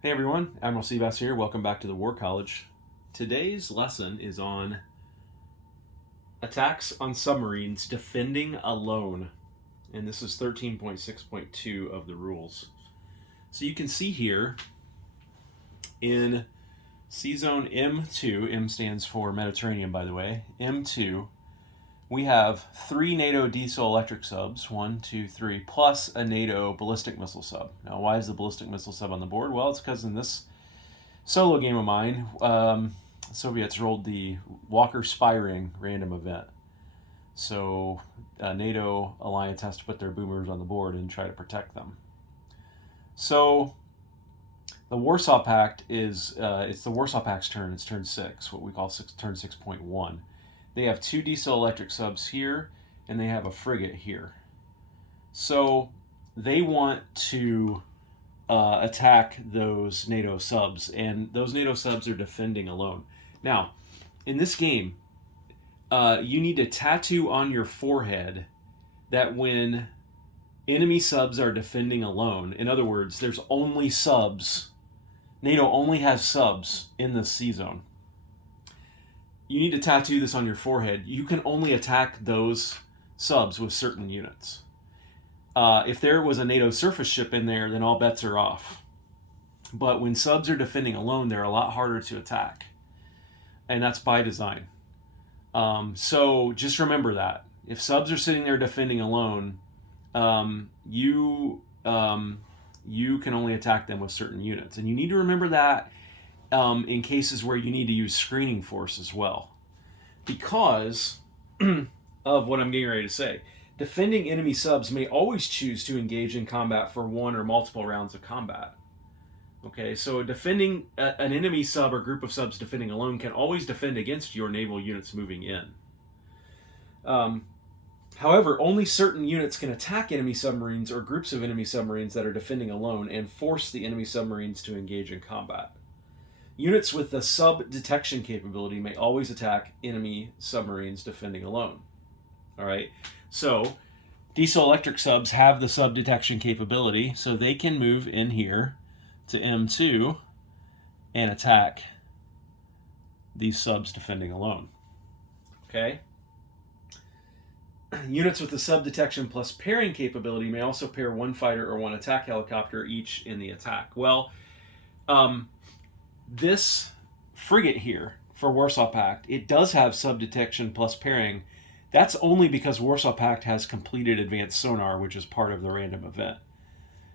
Hey everyone, Admiral Seabass here. Welcome back to the War College. Today's lesson is on attacks on submarines defending alone. And this is 13.6.2 of the rules. So you can see here in C Zone M2, M stands for Mediterranean by the way, M2, we have 3 NATO diesel electric subs, 1, 2, 3, plus a NATO ballistic missile sub. Now, why is the ballistic missile sub on the board? Well, it's because in this solo game of mine, Soviets rolled the Walker Spy Ring random event. So NATO alliance has to put their boomers on the board and try to protect them. So the Warsaw Pact is, it's the Warsaw Pact's turn. It's turn 6, what we call turn 6.1. They have 2 diesel electric subs here, and they have a frigate here. So they want to attack those NATO subs, and those NATO subs are defending alone. Now, in this game, you need to tattoo on your forehead that when enemy subs are defending alone, in other words, there's only subs, NATO only has subs in the C zone. You need to tattoo this on your forehead. You can only attack those subs with certain units. If there was a NATO surface ship in there, then all bets are off. But when subs are defending alone, they're a lot harder to attack. And that's by design. So just remember that. If subs are sitting there defending alone, you can only attack them with certain units. And you need to remember that in cases where you need to use screening force as well. Because of what I'm getting ready to say. Defending enemy subs may always choose to engage in combat for one or multiple rounds of combat. Okay, so defending an enemy sub or group of subs defending alone can always defend against your naval units moving in. However, only certain units can attack enemy submarines or groups of enemy submarines that are defending alone and force the enemy submarines to engage in combat. Units with the sub detection capability may always attack enemy submarines defending alone. All right, so diesel electric subs have the sub detection capability, so they can move in here to M2 and attack these subs defending alone. Okay. Units with the sub detection plus pairing capability may also pair one fighter or one attack helicopter each in the attack. Well, this frigate here for Warsaw Pact, it does have sub detection plus pairing. That's only because Warsaw Pact has completed advanced sonar, which is part of the random event.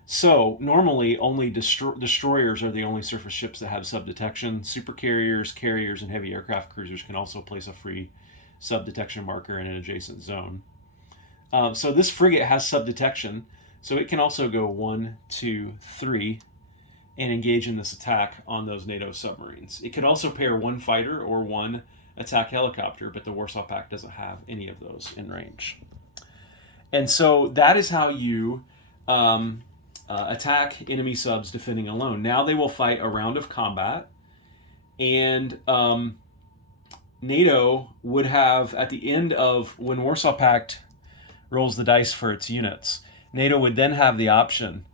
So normally only destroyers are the only surface ships that have sub detection. Supercarriers, carriers, and heavy aircraft cruisers can also place a free sub detection marker in an adjacent zone. So this frigate has sub detection, so it can also go 1, 2, 3 and engage in this attack on those NATO submarines. It could also pair one fighter or one attack helicopter, but the Warsaw Pact doesn't have any of those in range. And so that is how you attack enemy subs defending alone. Now they will fight a round of combat, and NATO would have, at the end of when Warsaw Pact rolls the dice for its units, NATO would then have the option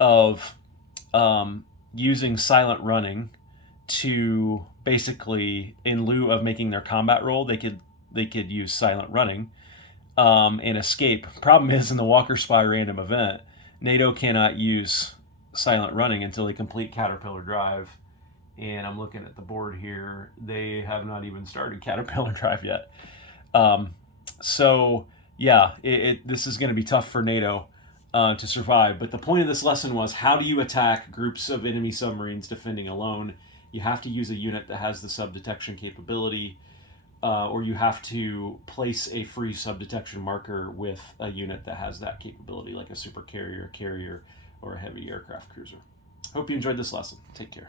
of using silent running to basically, in lieu of making their combat roll, they could use silent running and escape. Problem is, in the Walker Spy random event, NATO cannot use silent running until they complete Caterpillar Drive. And I'm looking at the board here. They have not even started Caterpillar Drive yet. So yeah, this is going to be tough for NATO to survive. But the point of this lesson was, how do you attack groups of enemy submarines defending alone? You have to use a unit that has the sub detection capability, or you have to place a free sub detection marker with a unit that has that capability, like a supercarrier, carrier, or a heavy aircraft cruiser. Hope you enjoyed this lesson. Take care.